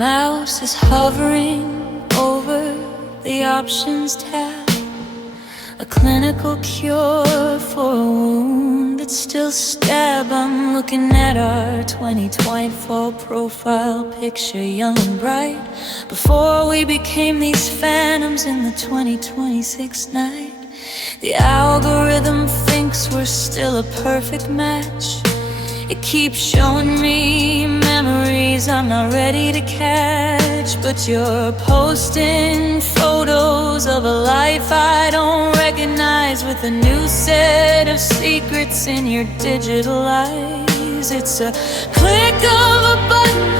mouse is hovering over the options tab, a clinical cure for a wound that still stab. I'm looking at our 2024 profile picture, young and bright, before we became these phantoms in the 2026 night. The algorithm thinks we're still a perfect match. It keeps showing me memories I'm not ready to catch. But you're posting photos of a life I don't recognize, with a new set of secrets in your digital eyes. It's a click of a button,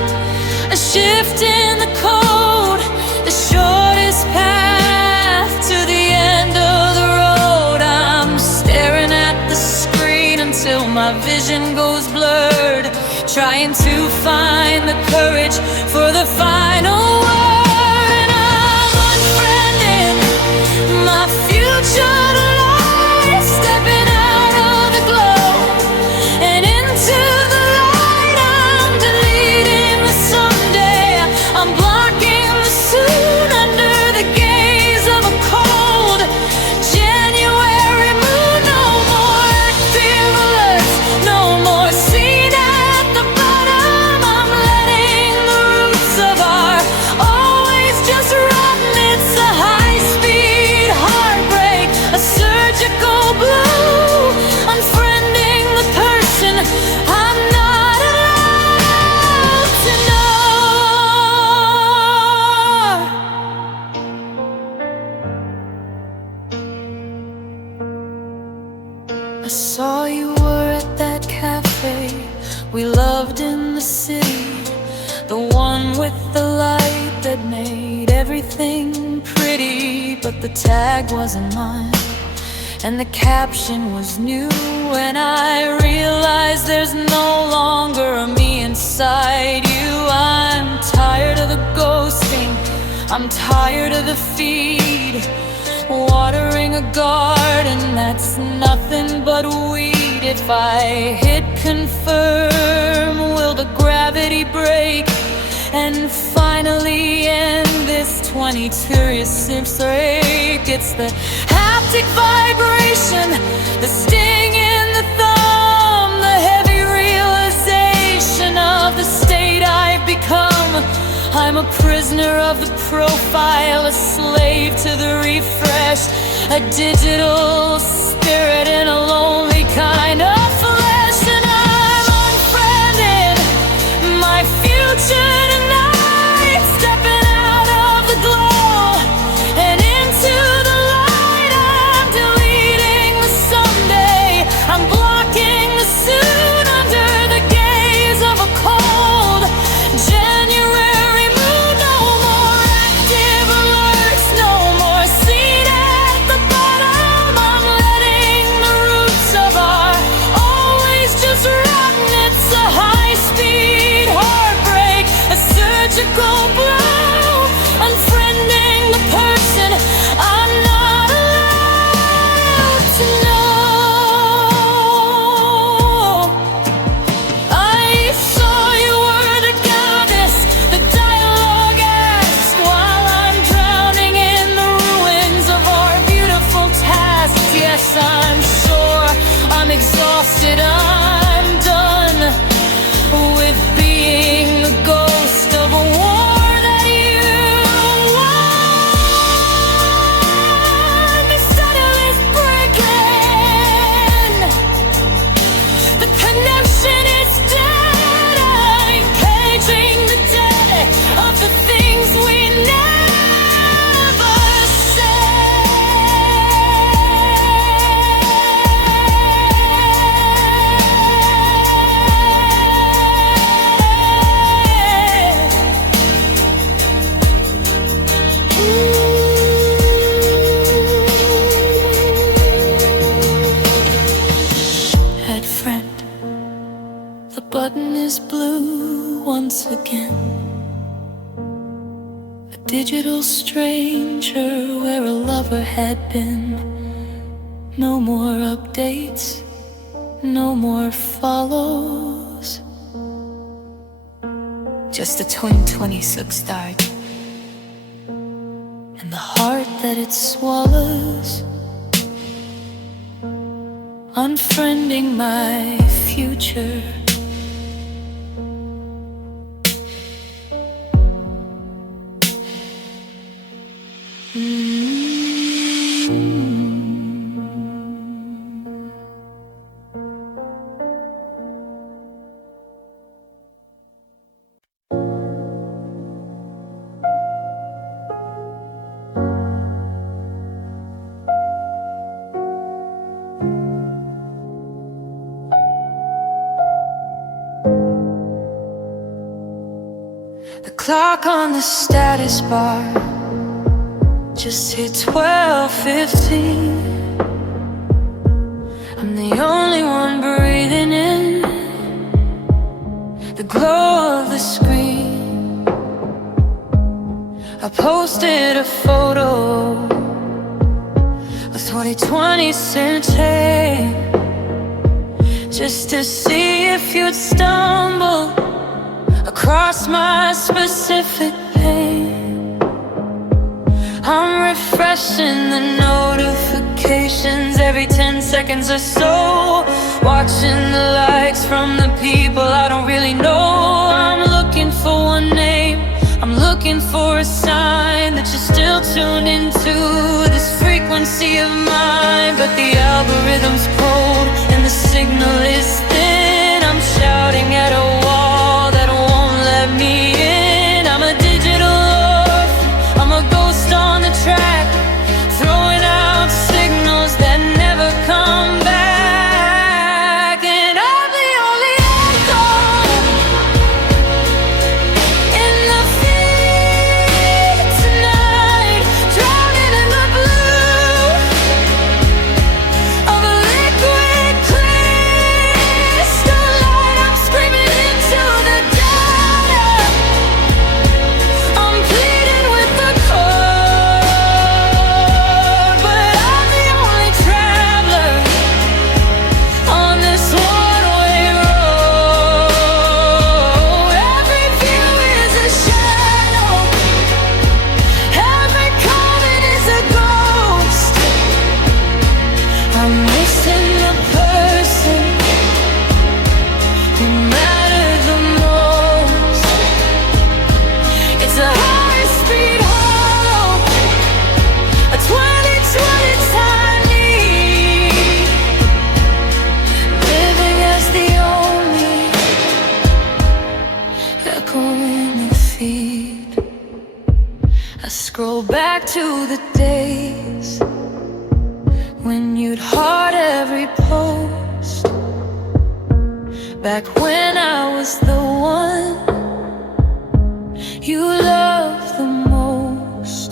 a shift in the code, the shortest path to the end of the road. I'm staring at the screen until my vision goes blurred, trying to find the courage for the final word. And I'm unfriending my future life, stepping out of the glow and into the light. I'm deleting the someday, I'm blocking the soon under the gaze of a cold January moon. No more active alerts, no more seen at the bottom. I'm letting the roots of our always just rotten. It's a high-speed heartbreak, a surgical blow, unfriending the person I'm not allowed to know. I saw you were at that cafe we loved in the city, the one with the light that made everything pretty. But the tag wasn't mine and the caption was new, and I realized there's no longer a me inside you. I'm tired of the ghosting, I'm tired of the feed, watering a garden that's nothing but weed. If I hit confirm, will the gravity break and finally end this 22-year break? It's the haptic vibration, the sting in the thumb, the heavy realization of the state I've become. I'm a prisoner of the profile, a slave to the refresh, a digital spirit in a lonely kind of flesh. And I'm unfriending my future tonight, stepping out of the glow and into the light. I'm deleting the someday, I'm blocking the soon under the gaze of a cold January moon. No more active alerts, no more seen at the bottom. I'm letting the roots of our always just rotten. It's a high-speed heartbreak, a surgical blow, unfriending the person I'm not allowed to know. I saw you were the goddess, the dialogue acts, while I'm drowning in the ruins of our beautiful tasks. Yes, I'm sure I'm exhausted, I'm done with being the ghost of a war that you won. The saddle is breaking, the connection is dead. I'm caging the dead of the things we never said. Head friend, the button is blue once again. A digital stranger where a lover had been. No more updates, no more follows. just a 2026 start, and the heart that it swallows, unfriending my future. The clock on the status bar just hit 12:15. I'm the only one breathing in the glow of the screen. I posted a photo of 2020 Sente just to see if you'd stumble across my specific pain. I'm refreshing the notifications every 10 seconds or so, watching the likes from the people I don't really know. I'm looking for one name, I'm looking for a sign that you're still tuned into this frequency of mine. But the algorithm's cold and the signal is thin. I'm shouting at a wall that won't let me in. I'm a digital orphan, I'm a ghost on the track, throwing out signals that never come back. And I'm the only echo in the feed tonight, drowning in the blue of a liquid crystal light. I'm screaming into the data, I'm pleading with the code. But I'm the only traveler on this one-way road. Every view is a shadow, every comment is a ghost. I'm missing the person who mattered the most. It's a high-speed hollow, a 2020 tiny, living as the only echo in the feed. I scroll back to the days when you'd heart every post, back when I was the one you loved the most.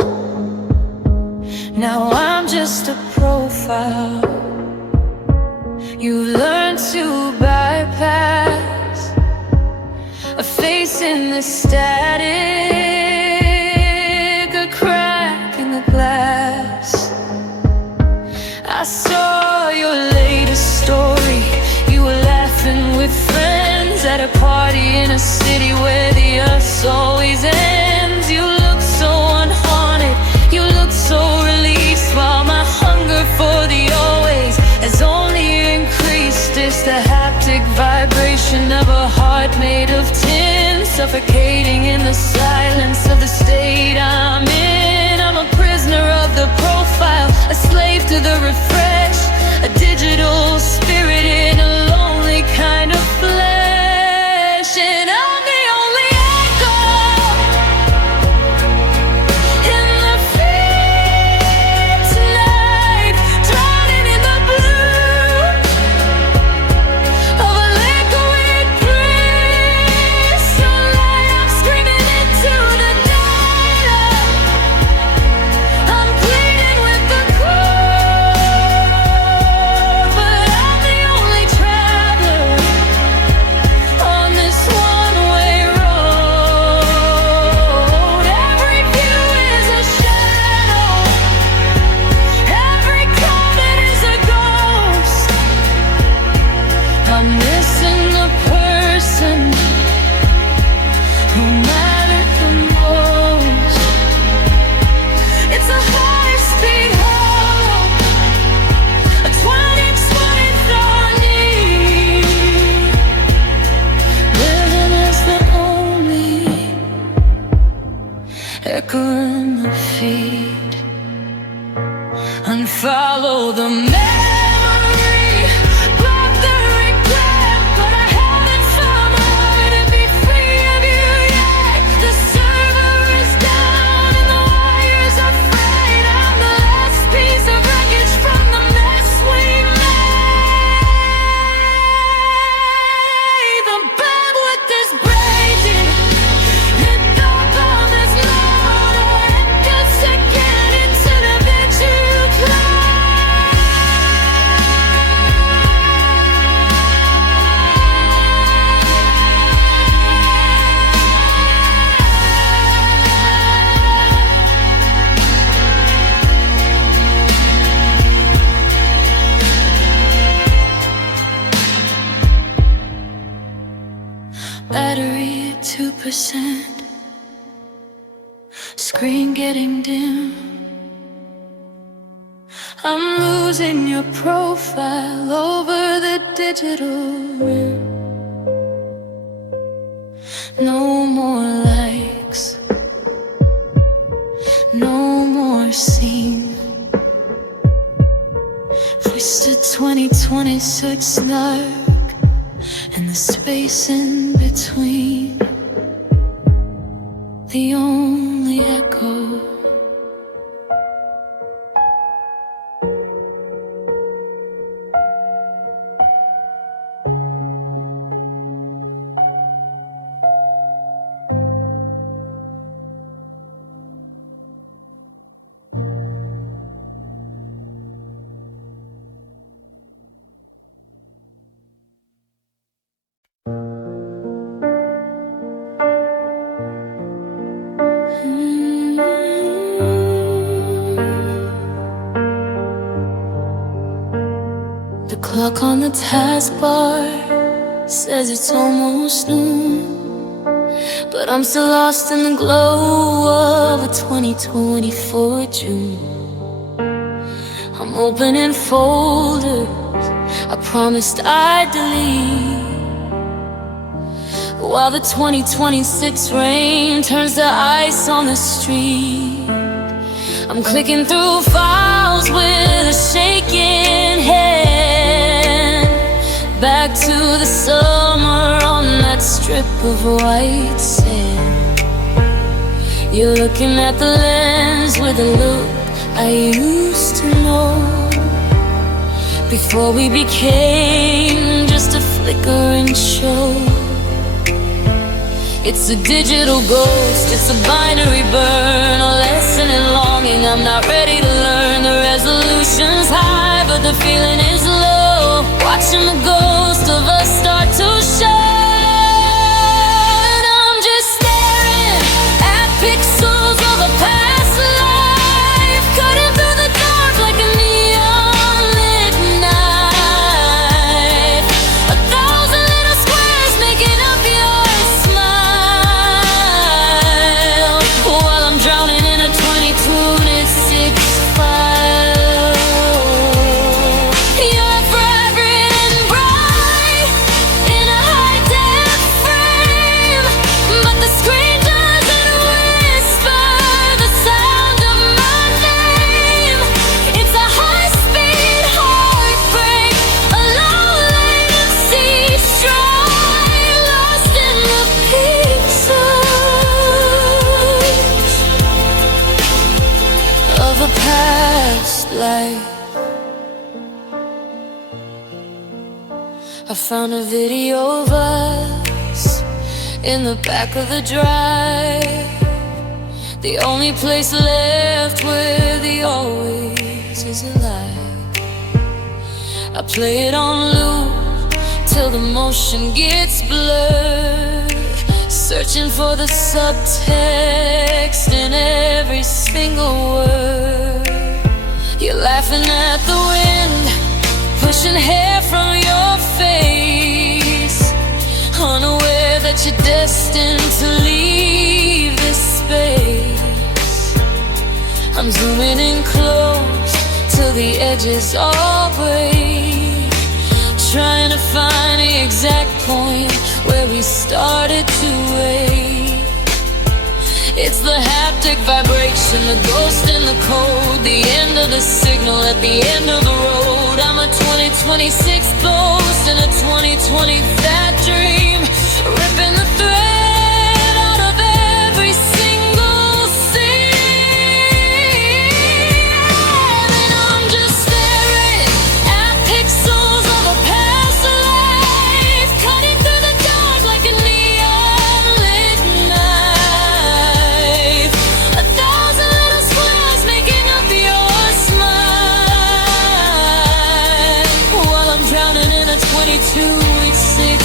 Now I'm just a profile you learned to bypass, a face in the static, a crack in the glass. I saw your latest story, you were laughing with friends at a party in a city where the earth always ends. You look so unhaunted, you look so released, while my hunger for the always has only increased. It's the haptic vibration of a heart made of tin, suffocating in the silence of the state I'm in. I'm a prisoner of the profile, a slave to the refresh, a digital spirit in a lonely kind of flesh. And I'm the only echo in the feed tonight, drowning in the blue of a liquid crystal light. I'm screaming into echoing the feet. Unfollow the memory, block the regret, but I haven't found my way to be free of you yet. The server is down and the wires are frayed. I'm the last piece of wreckage from the mess we made. The bandwidth is breaking, and the bomb is louder. It gets again into the vigil cloud. Battery at 2%, screen getting dim. I'm losing your profile over the digital rim. No more likes, no more seen. Wasted 2026 snark and the space in between, the only echo. The clock on the taskbar says it's almost noon, but I'm still lost in the glow of a 2024 June. I'm opening folders I promised I'd delete, while the 2026 rain turns to ice on the street. I'm clicking through files with a shaking hand, back to the summer on that strip of white sand. You're looking at the lens with a look I used to know, before we became just a flickering show. It's a digital ghost, it's a binary burn, a lesson in longing I'm not ready to learn. The resolution's high, but the feeling is low, watching the ghost of us start to show. And I'm just staring at pixels of a past life, cutting through the dark like a neon lit knife. 1,000 little squares making up your smile, while I'm drowning in a 2026 file. You're vibrant and bright in a high-def frame, but the screen doesn't whisper the sound of my name. It's a high-speed heartbreak, a low-latency strike, lost in the pixels of a past life. I found a video of us in the back of the drive, the only place left where the always is alive. I play it on loop till the motion gets blurred, searching for the subtext in every single word. You're laughing at the wind, pushing hair from your face, unaware that you're destined to leave this space. I'm zooming in close till the edges all break, trying to find the exact point where we started to wait. It's the haptic vibration, the ghost in the code, the end of the signal at the end of the road. I'm a 2026 ghost in a 2020 fat dream, ripping the thread out of every single scene. And I'm just staring at pixels of a past life, cutting through the dark like a neon lit knife. 1,000 little squares making up your smile, while I'm drowning in a 22-week 6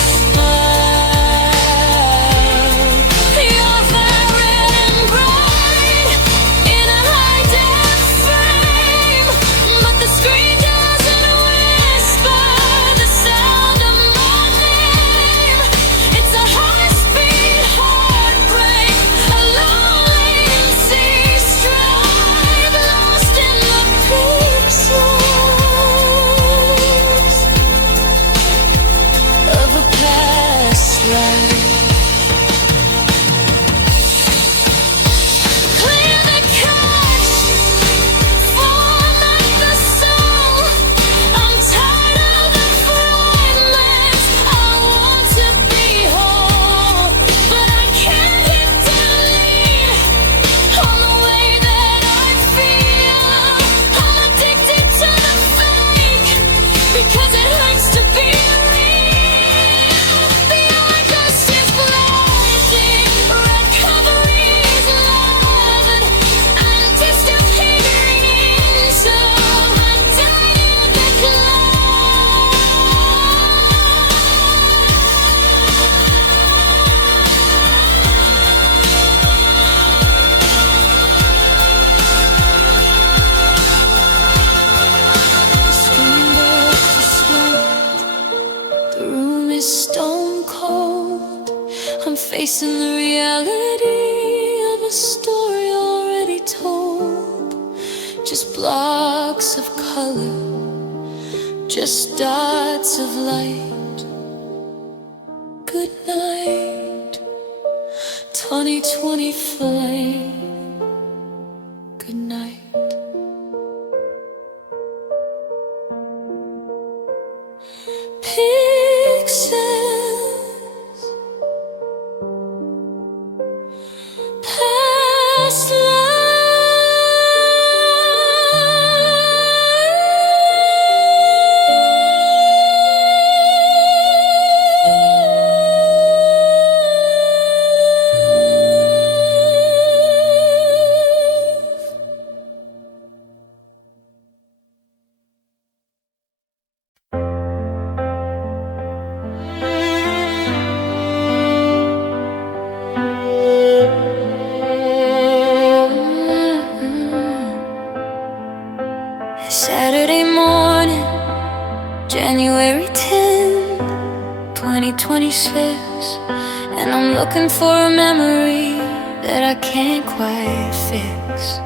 stone cold. I'm facing the reality of a story already told. Just blocks of color, just dots of light. Good night, 2020 flame. Good night. Pixels, past life. Saturday morning, January 10th, 2026, and I'm looking for a memory that I can't quite fix.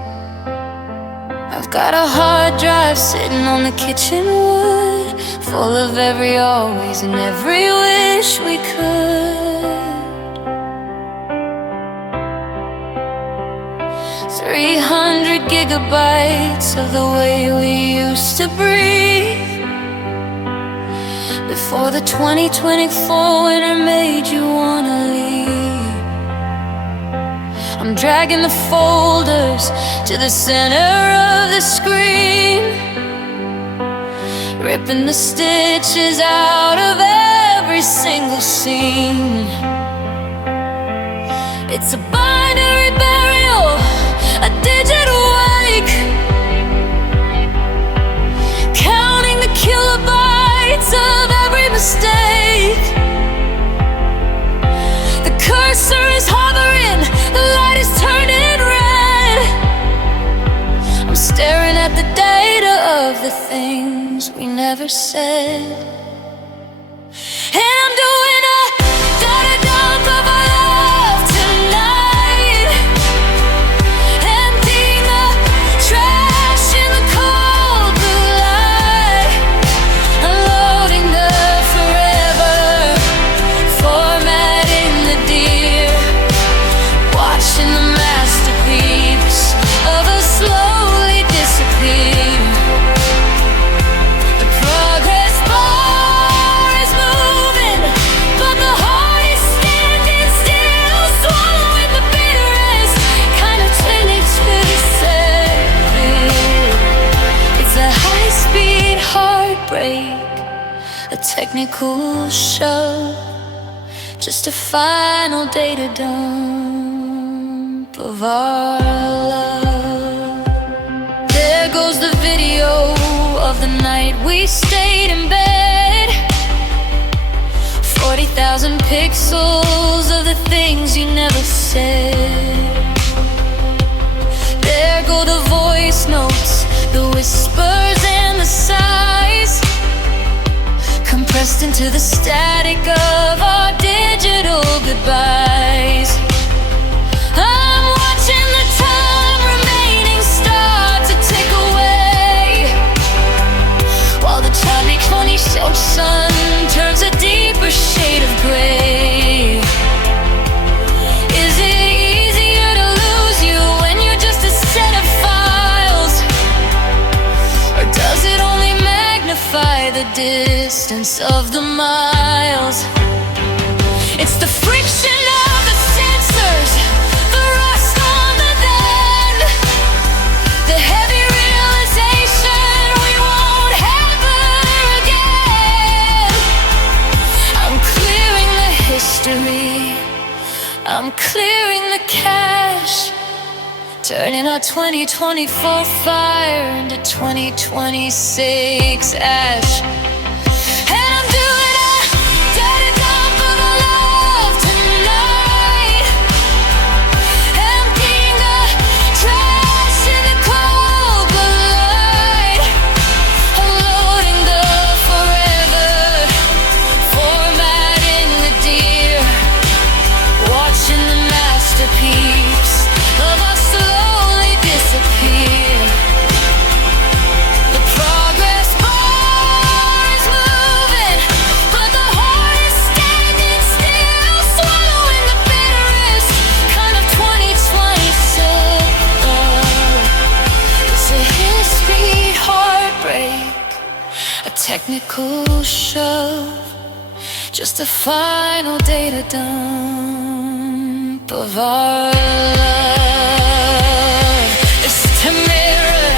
I've got a hard drive sitting on the kitchen wood, full of every always and every wish we could. 300 gigabytes of the way we used to breathe before the 2024 winter made you wanna leave. I'm dragging the folders to the center of the screen, ripping the stitches out of every single scene. It's a binary burial, a digital wake, counting the kilobytes of every mistake. The cursor is hovering, the light is turning red. I'm staring at the data of the things we never said, and I'm doing a data dump of our love tonight, emptying the trash in the cold blue light, unloading the forever, formatting the deer, watching the mass a technical shove, just a final data dump of our love. There goes the video of the night we stayed in bed. 40,000 pixels of the things you never said. There go the voice notes, the whispers and the sighs, compressed into the static of our digital goodbyes. I'm watching the time remaining start to tick away, while the Charlie 20 show sun turns a deeper shade of gray. Is it easier to lose you when you're just a set of files, or does it only magnify the distance of the miles? It's the friction of the sensors, the rust on the then, the heavy realization we won't have her again. I'm clearing the history, I'm clearing the cache, turning our 2024 fire into 2026 ash. And I'm doing a dirty dump of our love tonight, emptying the trash in the cold light, unloading the forever, formatting the deer, watching the masterpiece of us slowly disappear. The progress bar is moving, but the heart is standing still, swallowing the bitterest kind of 2027. It's a high-speed heartbreak, a technical shove, just a final data dump of our love. It's to mirror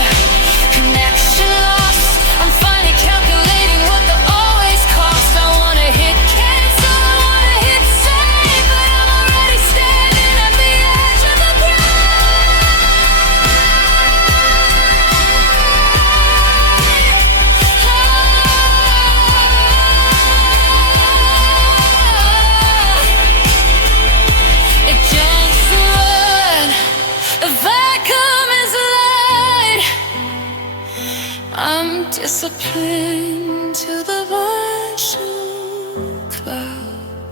connection lost. I'm finally calculating what the always cost. I wanna hit cancel, I wanna hit save, but I'm already standing at the edge of the It jumps the run, a vacuum is light. I'm disciplined to the virtual cloud.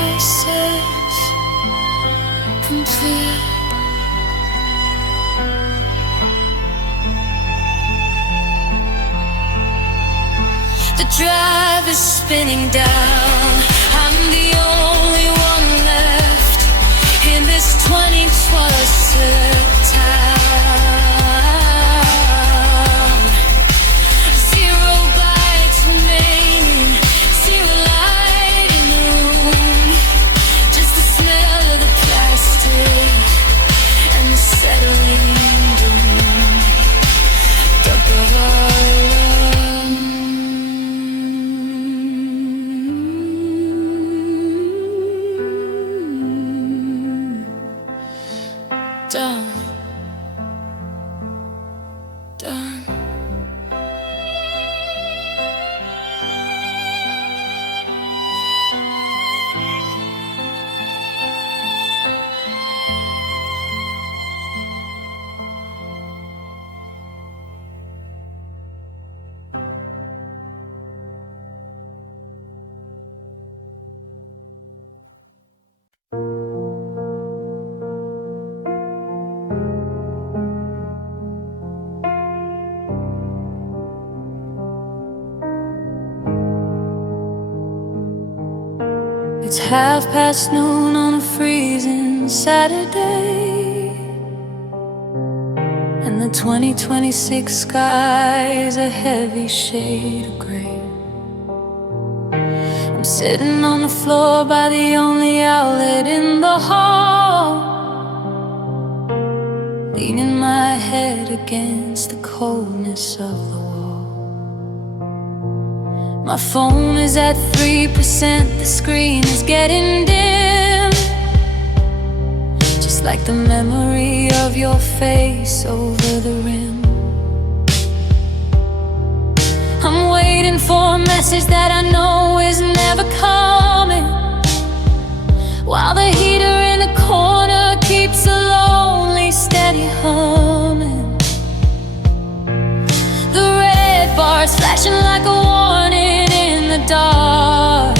Verses complete. The drive is spinning down. I'm the only one left in this 2012 town. Zero bites remaining, zero light in the room, just the smell of the plastic and the settling doom. Dump of our done, done. It's 12:30 on a freezing Saturday, and the 2026 sky's a heavy shade of gray. I'm sitting on the floor by the only outlet in the hall, leaning my head against the coldness of the wall. My phone is at 3%, the screen is getting dim, just like the memory of your face over the rim. I'm waiting for a message that I know is never coming, while the heater in the corner keeps a lonely, steady humming. The red bar's flashing like a warning in the dark,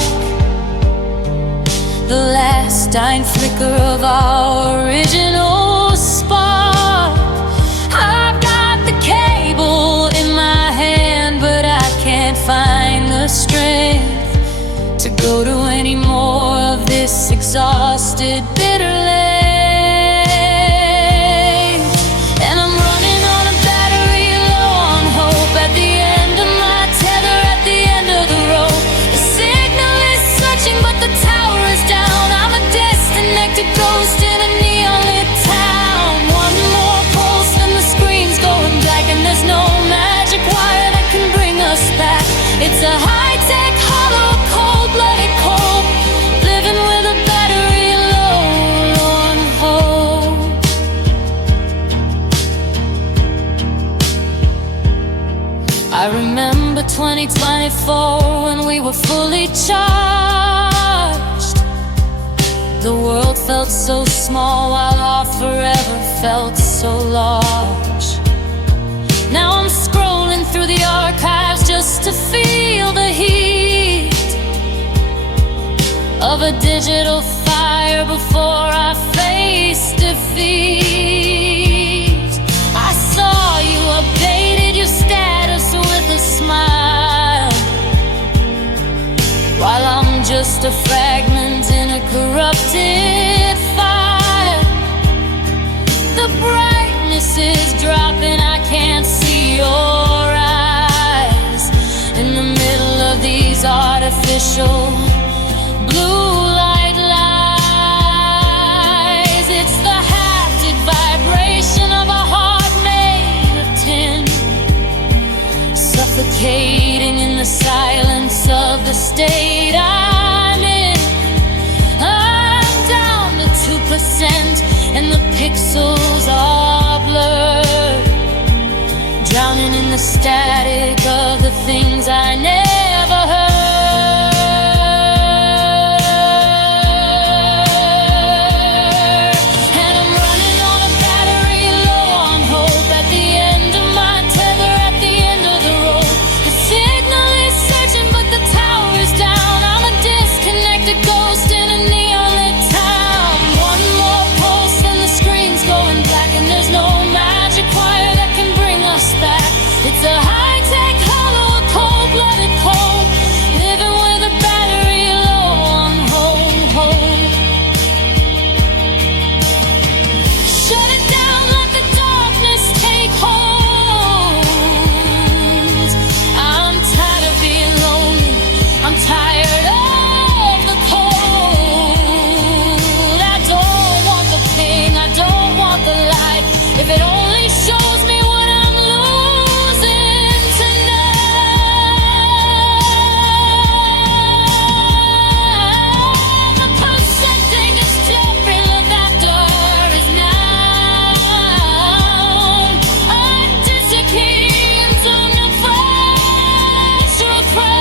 the last dying flicker of our original spark. I've got the cable in my hand, but I can't find the strength to go to any more of this exhausted, bitter length. And I'm running on a battery, low on hope, at the end of my tether, at the end of the rope. The signal is searching, but the tower is down. I'm a disconnected ghost in a neon-lit town. One more pulse and the screen's going black, and there's no magic wire that can bring us back. It's a high-tech, hollow, cold-blooded cold, living with a battery low on hope. I remember 2024 when we were fully charged. The world felt so small while our forever felt so large. Now I'm scrolling through the archives just to feel the heat of a digital fire before I face defeat. I saw you updated your status with a smile, while I'm just a fragment in a corrupted fire. The brightness is dropping, I can't see your eyes in the middle of these artificial blue light lies. It's the haptic vibration of a heart made of tin, suffocating in the silence of the state I'm in. I'm down to 2%, and the pixels are blurred, drowning in the static of the things I never heard. And I'm running on a battery, low on hope, at the end of my tether, at the end of the rope. The signal is searching, but the tower is down. I'm a disconnected ghost in a neon-lit town. One more pulse and the screen's going black, and there's no magic wire that can bring us back. It's a high-tech, hollow, cold-blooded cold, living with a battery low on hope. Shut it down, let the darkness take hold. I'm tired of being lonely, I'm tired of the cold. I don't want the ping, I don't want the light, if it only shows me what I'm losing tonight. The percentage is jumping, the vector is now. I'm disappearing to the fresh refrain.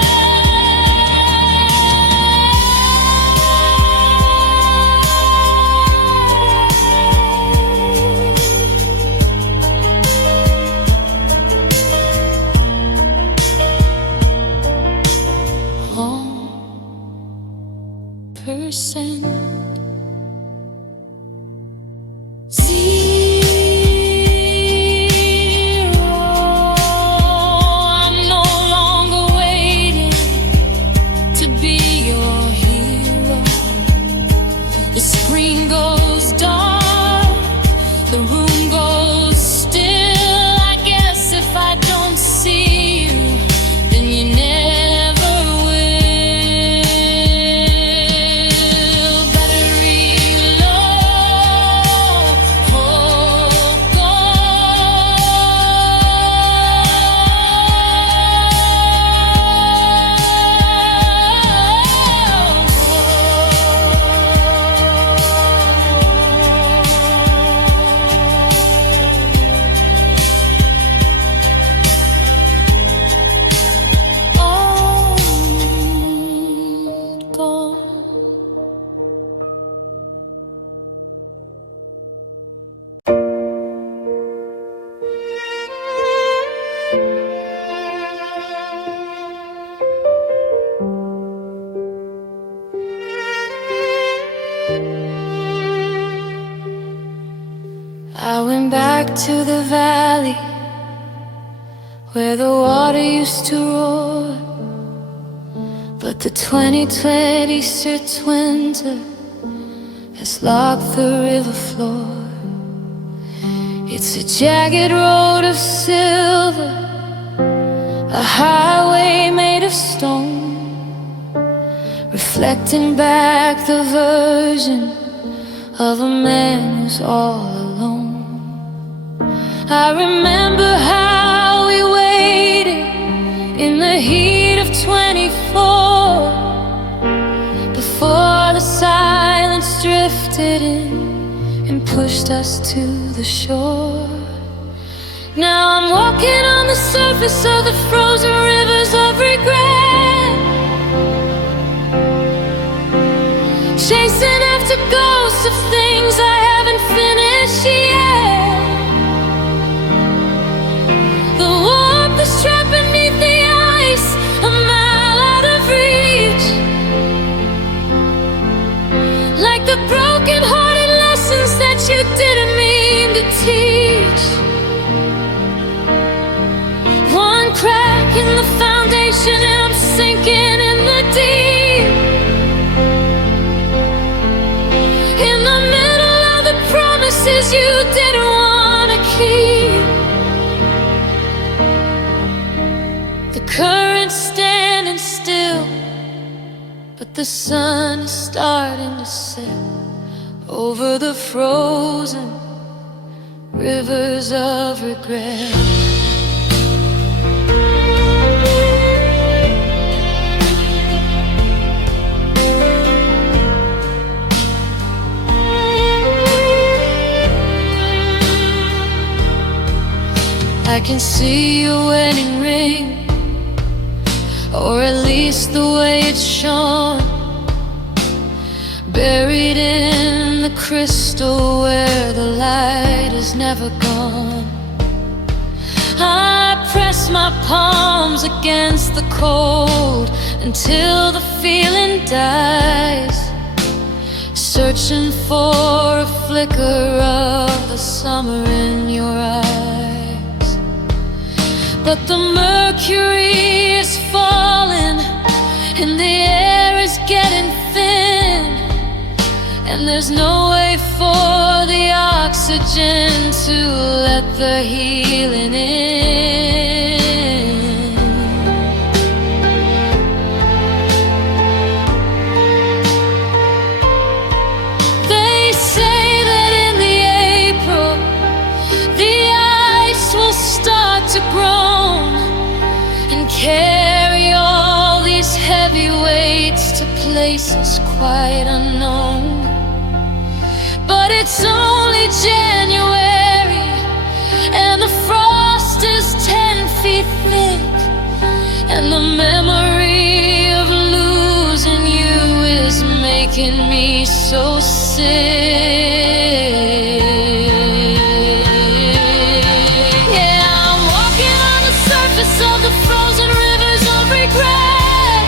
back to the valley where the water used to roar, but the 2020 Easter's winter has locked the river floor. It's a jagged road of silver, a highway made of stone, reflecting back the version of a man who's all alone. I remember how we waited in the heat of 24 before the silence drifted in and pushed us to the shore. Now I'm walking on the surface of the frozen rivers of regret, chasing after ghosts of things I haven't finished yet. The warmth is trapped beneath the ice, a mile out of reach, like the broken-hearted lessons that you didn't mean to teach. One crack in the foundation and I'm sinking in the deep, in the middle of the promises you didn't want to keep. The current's standing still, but the sun is starting to set over the frozen rivers of regret. I can see your wedding ring, or at least the way it's shone, buried in the crystal where the light has never gone. I press my palms against the cold until the feeling dies, searching for a flicker of the summer in your eyes. But the mercury is falling and the air is getting thin, and there's no way for the oxygen to let the healing in. They say that in the April the ice will start to groan and carry all these heavy weights to places quite unknown. But it's only January and the frost is 10 feet thick, and the memory of losing you is making me so sick. Yeah, I'm walking on the surface of the frozen rivers of regret,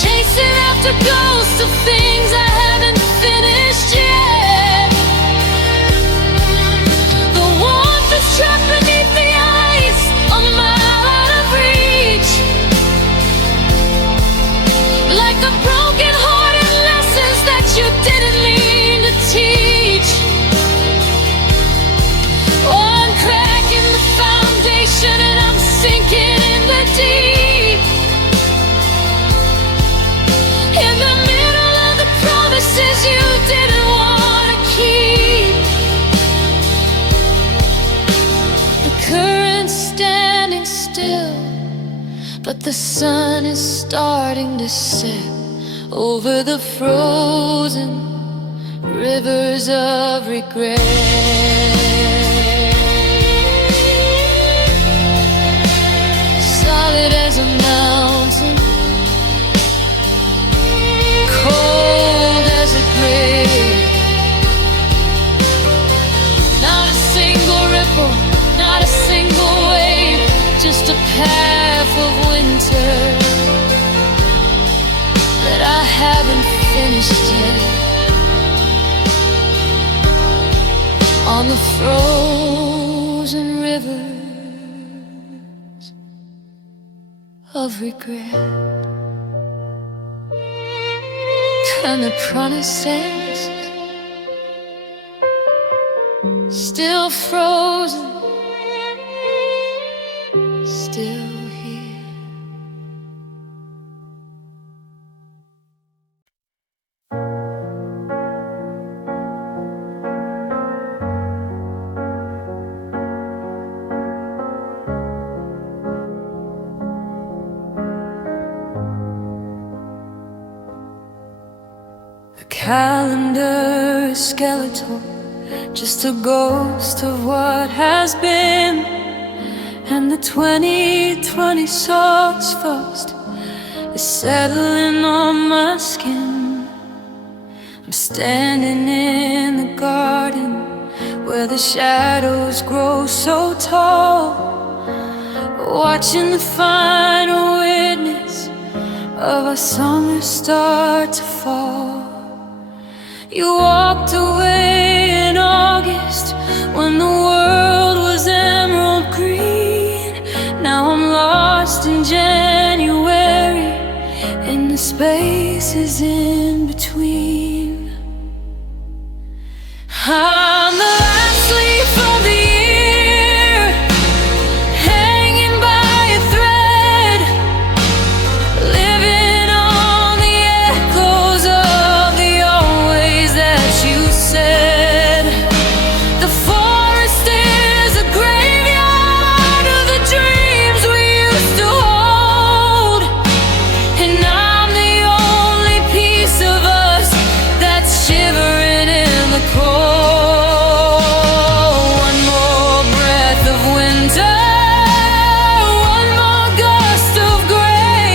chasing after ghosts of things I haven't finished yet. The warmth is trapped beneath the ice, a mile out of reach, like the broken-hearted lessons that you didn't mean to teach. One crack in the foundation and I'm sinking in the deep, in the middle of the promises you didn't want to keep. The current's standing still, but the sun is starting to set over the frozen rivers of regret. Solid as a mountain, cold as a grave. Not a single ripple, not a single wave, just a path of winter that I haven't finished yet. on the frozen rivers of regret, and the promises still frozen, still here. The calendar is skeletal, just a ghost of what has been. And the 2020 sauce frost is settling on my skin. I'm standing in the garden where the shadows grow so tall, watching the final witness of our summer start to fall. You walked away in August when the world was emerald green. Now I'm lost in January, in the spaces in between. I'm the last leaf of the year, hanging by a thread, living on the echoes of the always that you said. The forest is a graveyard of the dreams we used to hold, and I'm the only piece of us that's shivering in the cold. One more breath of winter, one more gust of gray,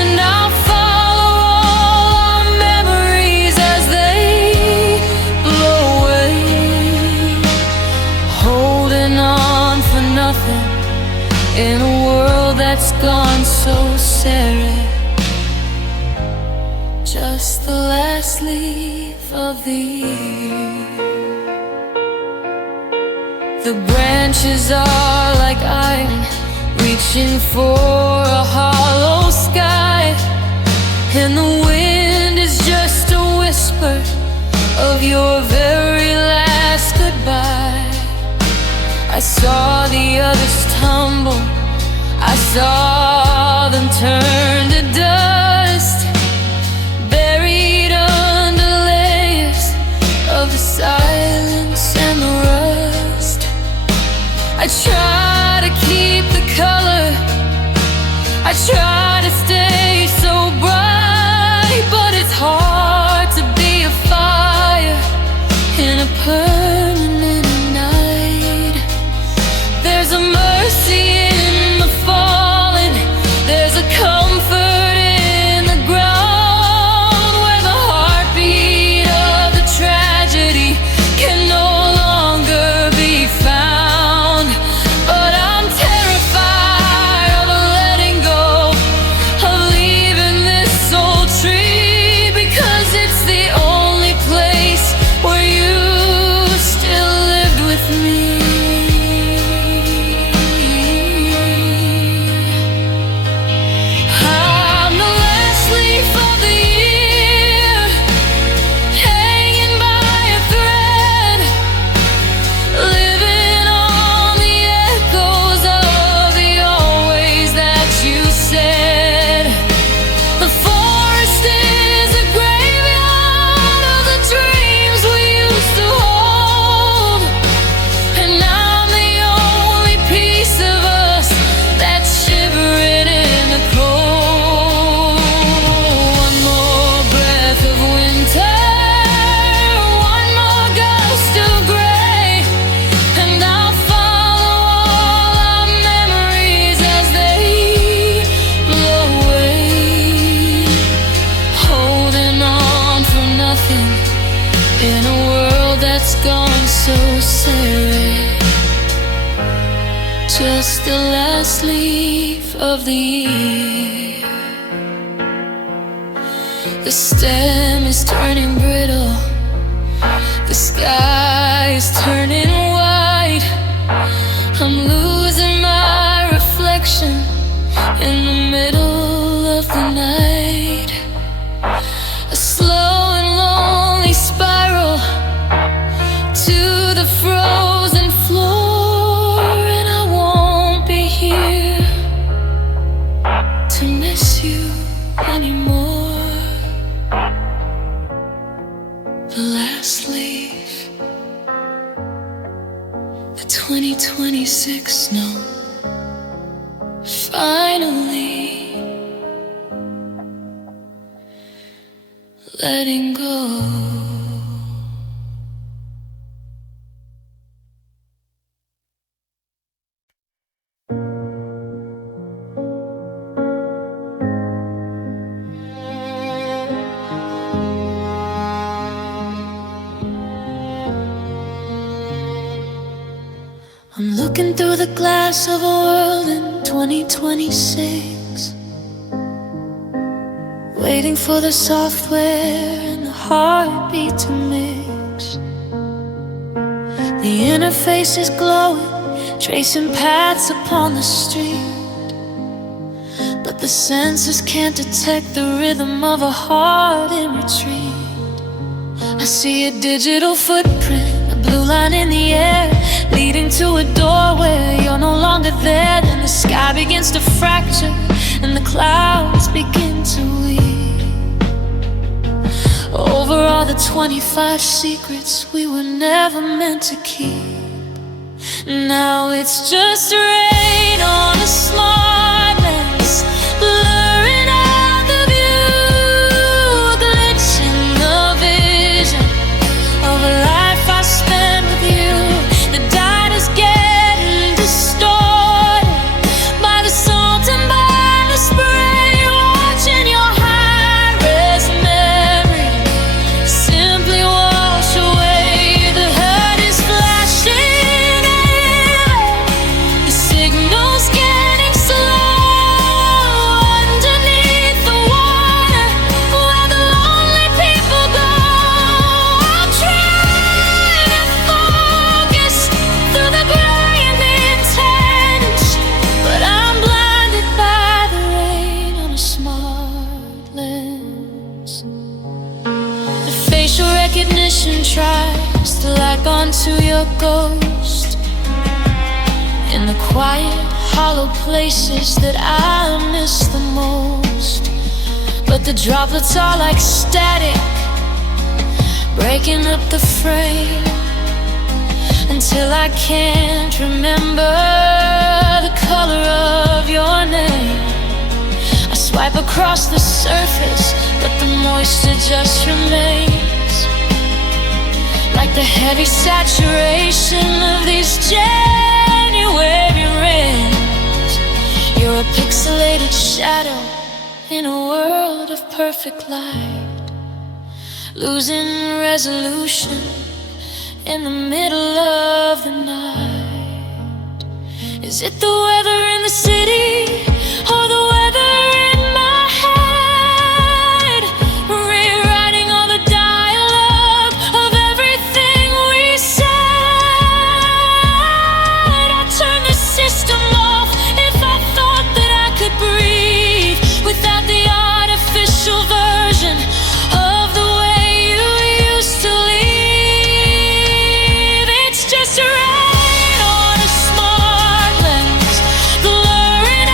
and I'll follow all our memories as they blow away. Holding on for nothing in a world that's gone so serried. Just the last leaf of the year. The branches are like iron, reaching for a hollow sky, and the wind is just a whisper of your very last goodbye. I saw the others tumble, I saw them turn to dust, buried under layers of the silence and the rust. I try to keep the color, I try to stay so bright, but it's hard to be a fire in a permanent night. There's a mercy in the fallen, there's a comfort in the ground, where the heartbeat of the tragedy can no longer be found. But I'm terrified of letting go, of leaving this old tree, because it's the only place where you still lived with me. I'm the last leaf of the year, hanging by a thread, living on the echoes of the always that you said. The forest is a graveyard of the dreams we used to hold, and I'm the only piece of us that's shivering in the cold. One more breath of winter, one more gust of gray, and I'll follow all our memories as they blow away. Holding on for nothing in a world that's gone so serried. Just the last leaf of the year. The stem is turning brittle, The sky is turning white. I'm losing my reflection in the middle of the night. A slow and lonely spiral to the frozen floor, and I won't be here to miss you anymore. The last leaf, the 2026 snow, finally letting go. I'm looking through the glass of a world in 2026, waiting for the software and the heartbeat to mix. The interface is glowing, tracing paths upon the street, but the sensors can't detect the rhythm of a heart in retreat. I see a digital footprint, a blue line in the air, leading to a door where you're no longer there. Then the sky begins to fracture and the clouds begin to weep over all the 25 secrets we were never meant to keep. Now it's just rain on a smart lens, blurring out the view, glitching the vision of a life I spent with you. The data's getting distorted by the salt and by the spray, watching your high-res memory simply wash away. The hurt is flashing everywhere, the signal's getting slow underneath the water where the lonely people go. I'll try to focus through the gray and the intense, but I'm blinded by the rain on a smart lens. The facial recognition tries to latch onto your ghost in the quiet, hollow places that I miss the most. But the droplets are like static, breaking up the frame until I can't remember the color of your name. I swipe across the surface, but the moisture just remains, like the heavy saturation of these January rains. You're a pixelated shadow in a world of perfect light, losing resolution in the middle of the night. Is it the weather in the city or the weather in my head, rewriting all the dialogue of everything we said? I turn the system off if I thought that I could breathe without the artificial version of the way you used to leave. It's just rain on a smart lens, blurring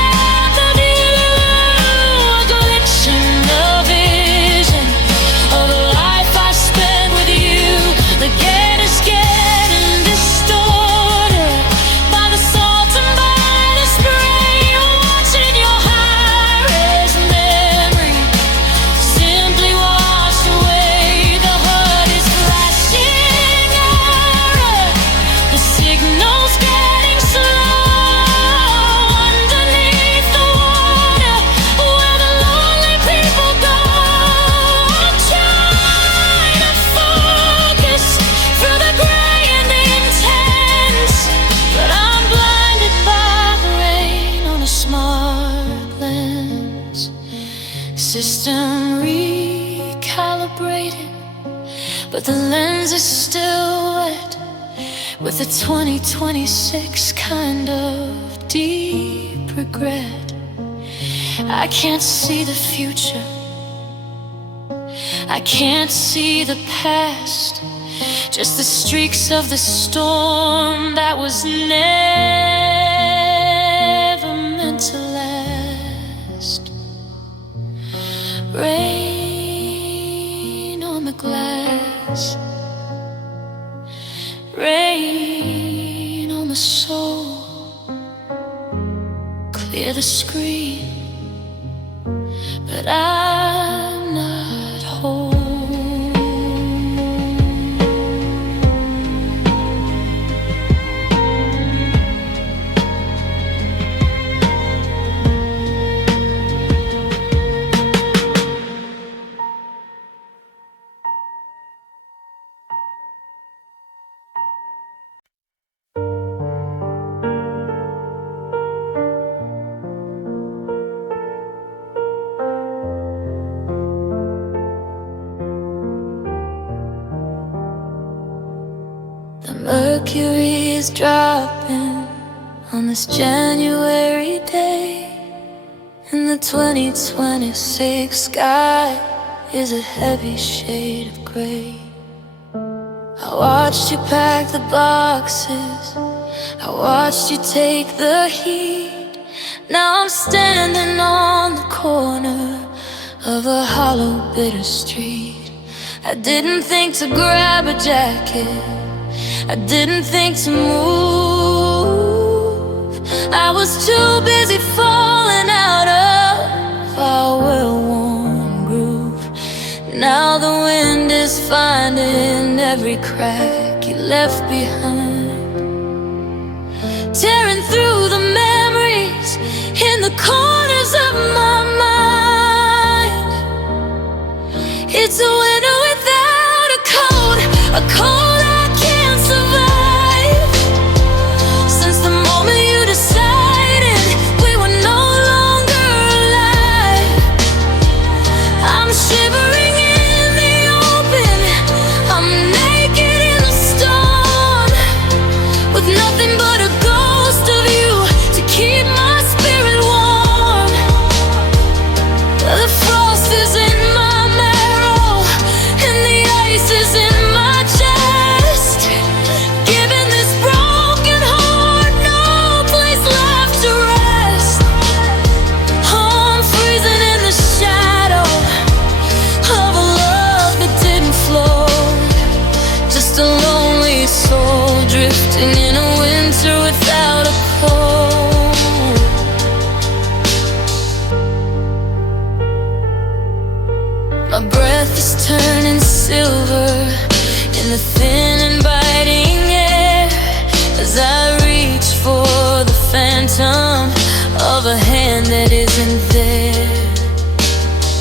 the lens is still wet with a 2026 kind of deep regret. I can't see the future, I can't see the past, just the streaks of the storm that was never meant to last. Rain on the glass, rain on the soul. Clear the screen, but I'm not home. The mercury is dropping on this January day, and the 2026 sky is a heavy shade of gray. I watched you pack the boxes, I watched you take the heat. Now I'm standing on the corner of a hollow, bitter street. I didn't think to grab a jacket, I didn't think to move. I was too busy falling out of our well-worn groove. Now the wind is finding every crack you left behind, tearing through the memories in the corners of my mind. It's a winter without a cold, a cold I can't survive. Since the moment you decided we were no longer alive, I'm shivering in the open, I'm naked in the storm, with nothing but a ghost of you to keep my spirit warm. The frost is in my marrow and the ice is in my chest, giving this broken heart no place left to rest. I'm freezing in the shadow of a love that didn't flow, just a lonely soul drifting in a winter without a cold. My breath is turning silver in the thin and biting air as I reach for the phantom of a hand that isn't there.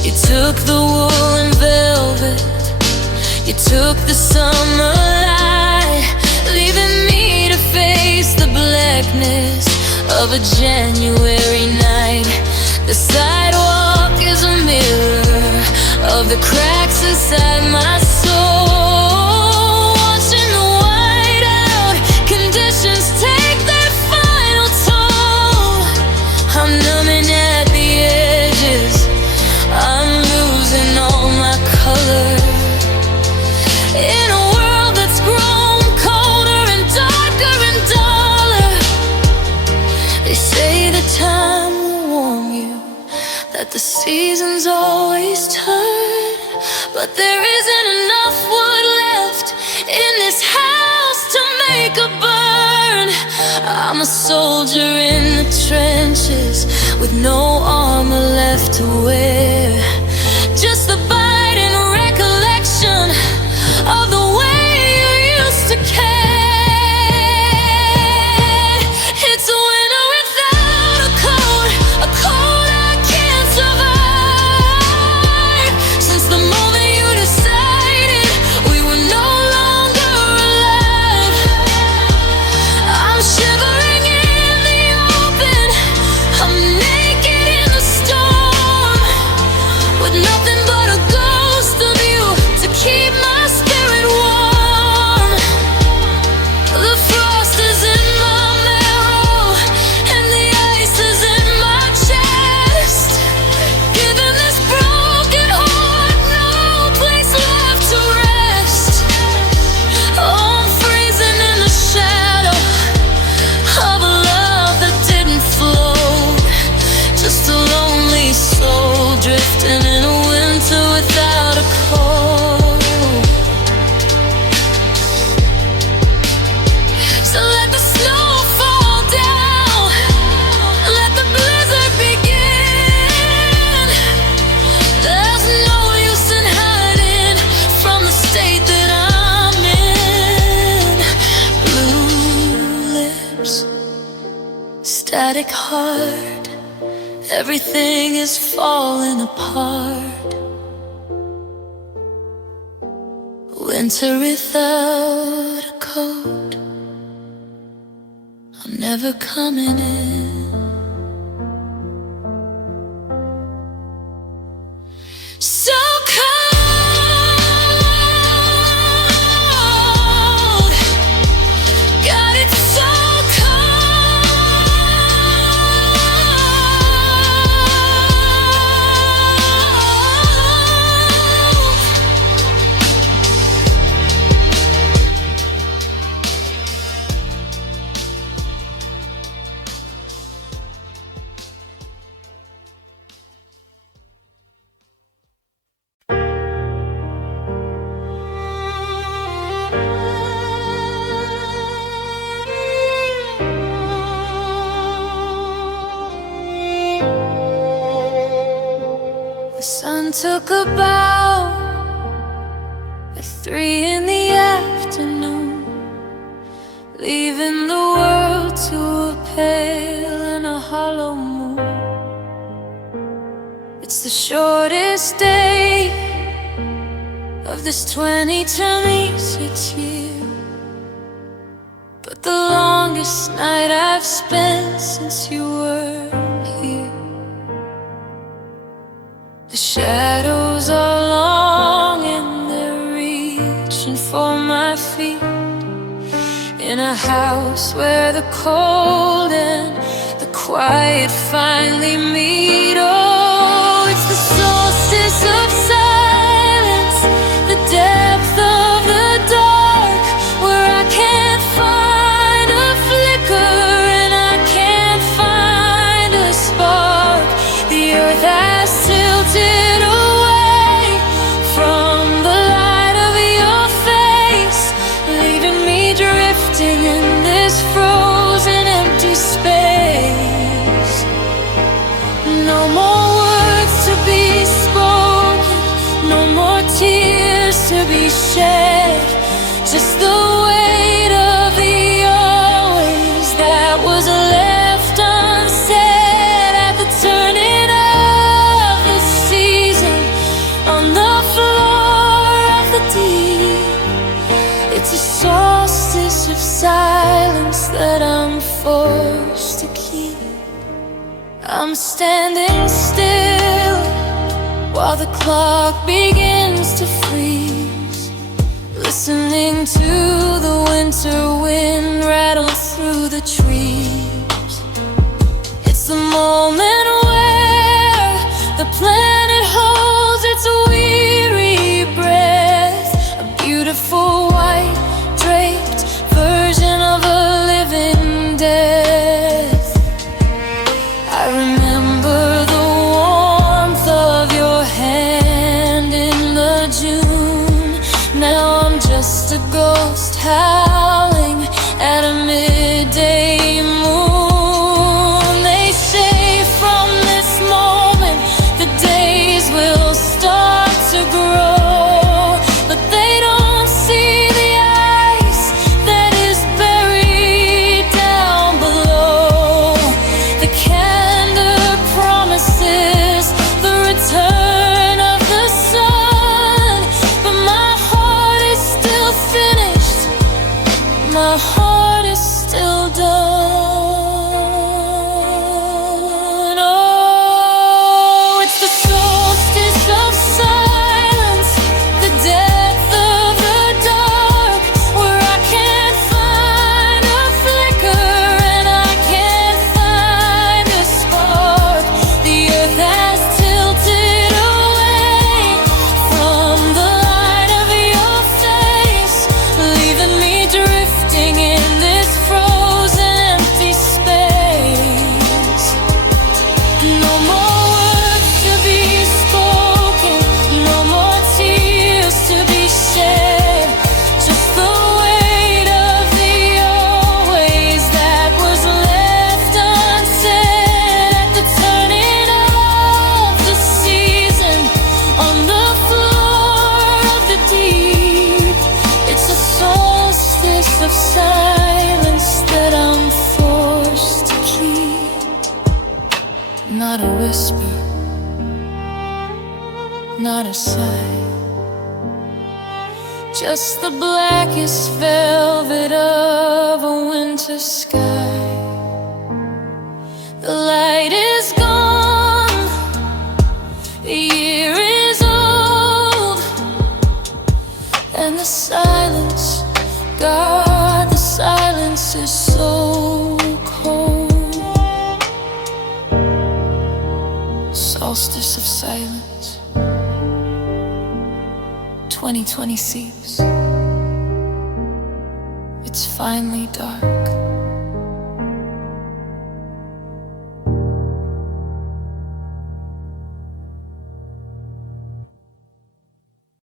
You took the wool and velvet, you took the summer light, leaving me to face the blackness of a January night. The sidewalk is a mirror of the cracks inside my soul, watching the whiteout conditions take their final toll. I'm numbing at the edges, I'm losing all my color in a world that's grown colder and darker and duller. They say that time will warm you, that the seasons always turn, but there isn't enough wood left in this house to make a burn. I'm a soldier in the trenches with no armor left to wear, just the biting recollection of the way you used to care. It's a winter without a cold, a cold I can't survive. Since the moment you decided we were no longer alive, I'm shivering in the open, I'm naked in the storm, static heart. Everything is falling apart. Winter without a coat. I'm never coming in. So cold, got it so The sun took a bow at 3 in the afternoon, leaving the world to a pale and a hollow moon. It's the shortest day of this 2026 year, but the longest night I've spent since you were here. The shadows are long and they're reaching for my feet, in a house where the cold and the quiet finally meet. Oh, it's the solstice of silence, the depth of the dark, where I can't find a flicker and I can't find a spark. The earth has tilted away from the light of your face, leaving me drifting in this frozen empty space. No more words to be spoken, no more tears to be shed, just the weight of the always that was left unsaid at the turning of the season on the floor of the deep. It's a solstice of silence that I'm forced to keep. I'm standing still while the clock begins to freeze, listening to the winter wind rattle through the trees. It's the moment where the planet holds its weary breath, a beautiful white draped version of a living death. I remember the warmth of your hand in the June. Now I'm just a ghost howling at a midday moon. They say from this moment the days will start to grow, but they don't see the ice that is buried down below. The candor promises the return of the sun, but my heart is still finished, my heart is still done. Oh, it's the solstice of silence, the depth of the dark, where I can't find a flicker and I can't find a spark. The earth has tilted away from the light of your face, leaving me drifting in this frozen empty space. No more words to be spoken, no more tears to be shed, just the weight of the always that was left unsaid at the turning of the season on the floor of the deep. It's a solstice of silence that I'm forced to keep. Not a whisper, not a sigh, just the blackest velvet of a winter sky. The light is gone, the year is old, and the silence, God, the silence is so cold. Solstice of silence, 2020 seeps. It's finally dark.